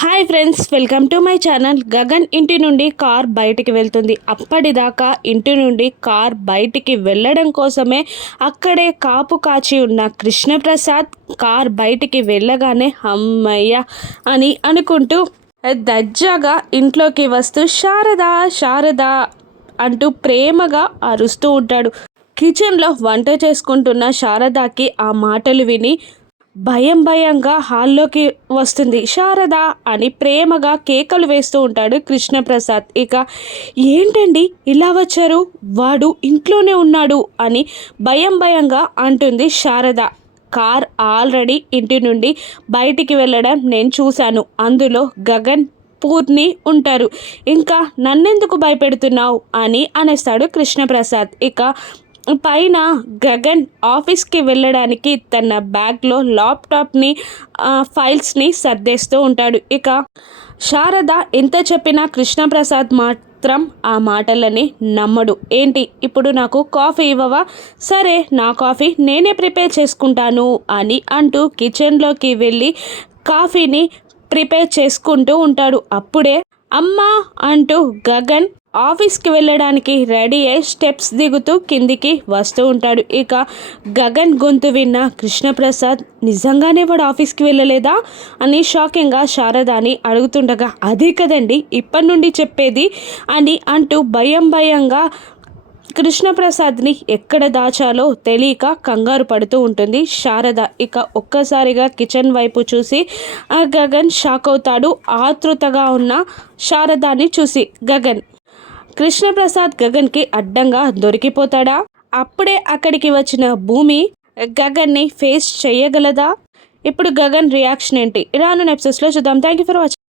Hi friends, welcome to my channel. Gagan ఇంటి నుండి car బయటికి వెళ్తుంది. అప్పటిదాకా ఇంటి నుండి కార్ బయటికి వెళ్ళడం కోసమే అక్కడే కాపు కాచి ఉన్న కృష్ణప్రసాద్ కార్ బయటికి వెళ్ళగానే అమ్మయ్య అని అనుకుంటూ దజ్జాగా ఇంట్లోకి వస్తూ శారదా శారదా అంటూ ప్రేమగా అరుస్తూ ఉంటాడు. కిచెన్లో వంట చేసుకుంటున్న శారదాకి ఆ మాటలు విని భయంగా హాల్లోకి వస్తుంది. శారద అని ప్రేమగా కేకలు వేస్తూ ఉంటాడు కృష్ణప్రసాద్. ఇక ఏంటండి ఇలా వచ్చారు, వాడు ఇంట్లోనే ఉన్నాడు అని భయంగా అంటుంది శారద. కార్ ఆల్రెడీ ఇంటి నుండి బయటికి వెళ్ళడం నేను చూశాను. అందులో గగన్ పూర్ణి ఉంటారు. ఇంకా నన్నెందుకు భయపెడుతున్నావు అని అనేస్తాడు కృష్ణప్రసాద్. ఇక పైన గగన్ ఆఫీస్కి వెళ్ళడానికి తన బ్యాగ్లో ల్యాప్టాప్ని ఫైల్స్ని సర్దేస్తూ ఉంటాడు. ఇక శారద ఎంత చెప్పినా కృష్ణప్రసాద్ మాత్రం ఆ మాటలని నమ్మడు. ఏంటి ఇప్పుడు నాకు కాఫీ ఇవ్వవా? సరే, నా కాఫీ నేనే ప్రిపేర్ చేసుకుంటాను అని అంటూ కిచెన్లోకి వెళ్ళి కాఫీని ప్రిపేర్ చేసుకుంటూ ఉంటాడు. అప్పుడే అమ్మా అంటూ గగన్ ఆఫీస్కి వెళ్ళడానికి రెడీ అయి స్టెప్స్ దిగుతూ కిందికి వస్తూ ఉంటాడు. ఇక గగన్ గొంతు విన్న కృష్ణప్రసాద్ నిజంగానే వాడు ఆఫీస్కి వెళ్ళలేదా అని షాకింగ్గా శారదాని అడుగుతుండగా, అదే కదండి ఇప్పటి నుండి చెప్పేది అని అంటూ భయంగా కృష్ణప్రసాద్ని ఎక్కడ దాచాలో తెలియక కంగారు పడుతూ ఉంటుంది శారద. ఇక ఒక్కసారిగా కిచెన్ వైపు చూసి గగన్ షాక్ అవుతాడు. ఆతృతగా ఉన్న శారదాని చూసి కృష్ణప్రసాద్ గగన్కి అడ్డంగా దొరికిపోతాడా? అప్పుడే అక్కడికి వచ్చిన భూమి గగన్ని ఫేస్ చేయగలదా? ఇప్పుడు గగన్ రియాక్షన్ ఏంటి? రానున్న ఎపిసోడ్స్లో చూద్దాం. Thank you for watching.